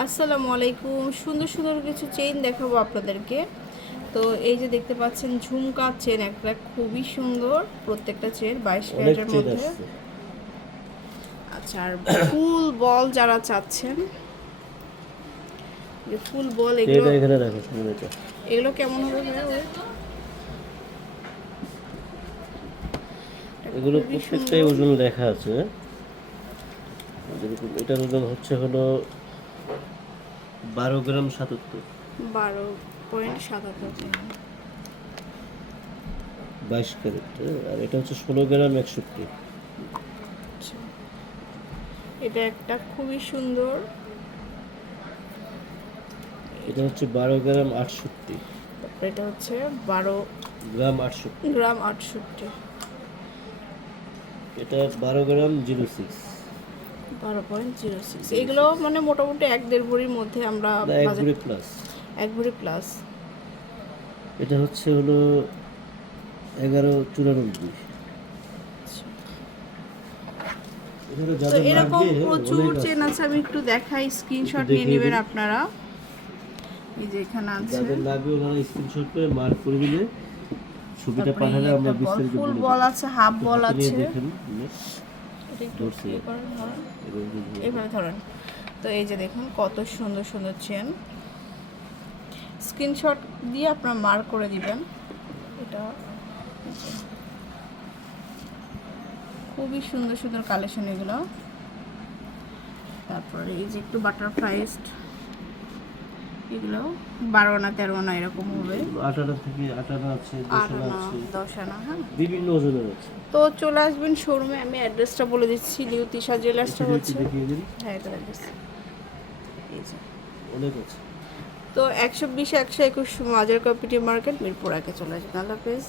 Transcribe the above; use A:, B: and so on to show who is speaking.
A: আসসালামু আলাইকুম। সুন্দর সুন্দর কিছু চেইন দেখাবো আপনাদেরকে। তো এই যে দেখতে পাচ্ছেন ঝুমকা চেন একটা খুবই সুন্দর প্রত্যেকটা চেন বাইশ ক্যারেটের মধ্যে। আচ্ছা আর ফুল বল যারা চাচ্ছেন যে ফুল বল এগুলো এগুলো কেমন হবে?
B: এগুলো প্রত্যেকটাই। ওজন লেখা আছে। এটার ওজন হচ্ছে হলো বারো গ্রাম সাতাত্তর।
A: বারো পয়েন্ট সাতাত্তর।
B: বাইশ ক্যারেট হ্যাঁ? আর এটা হচ্ছে ষোলো গ্রাম একষট্টি।
A: আচ্ছা। এটা একটা খুবই সুন্দর।
B: এটা হচ্ছে বারো গ্রাম আটষট্টি।
A: এটা হচ্ছে বারো
B: গ্রাম আটষট্টি।
A: গ্রাম আটষট্টি।
B: এটা বারো গ্রাম জিরো সিক্স।
A: বারো পয়েন্ট জিরো সিক্স এগুলো মানে মোটামুটি এক দেড় ভরির মধ্যে আমরা
B: এক ভরি প্লাস
A: এক ভরি প্লাস
B: এটা হচ্ছে হলো এগারো চুরানব্বই।
A: তো এরকম প্রচুর চেন আছে আমি একটু দেখাই স্ক্রিনশট নিয়ে নেবেন আপনারা। এই যে এখানে আছে।
B: যাদের লাগবে ওনারা স্ক্রিনশট করে মার্ক করে দিলে ছবিটা পাঠালে আমরা বিস্তারিত
A: ফুল
B: বল
A: আছে হাফ বল আছে।
B: দেখেন?
A: এটা একটু। ইয়ে করেন, ধরেন। এইভাবে ধরেন। তো এই যে দেখুন কত সুন্দর সুন্দর চেন স্ক্রিনশট দিয়ে আপনারা মার্ক করে দিবেন। এটা খুবই সুন্দর সুন্দর কালেকশন এগুলো। তারপরে এই যে একটু বাটারফ্লাইসড এগুলো বারো আনা তেরো আনা এরকম হবে।
B: আট আনা থেকে আট আনা আছে দশ আনা
A: আনা
B: আছে।
A: দশ আনা হ্যাঁ।
B: বিভিন্ন ওজনের আছে।
A: তো চলে আসবেন শোরুমে আমি অ্যাড্রেসটা বলে দিচ্ছি নিউ তিশা জুয়েলার্সটা হচ্ছে। হ্যাঁ এটা অ্যাড্রেস
B: অনেক আছে।
A: তো একশো বিশ একশো একুশ মাজার কপিটি মার্কেট মিরপুর আগে চলে আসবেন। আল্লাহ হাফেজ।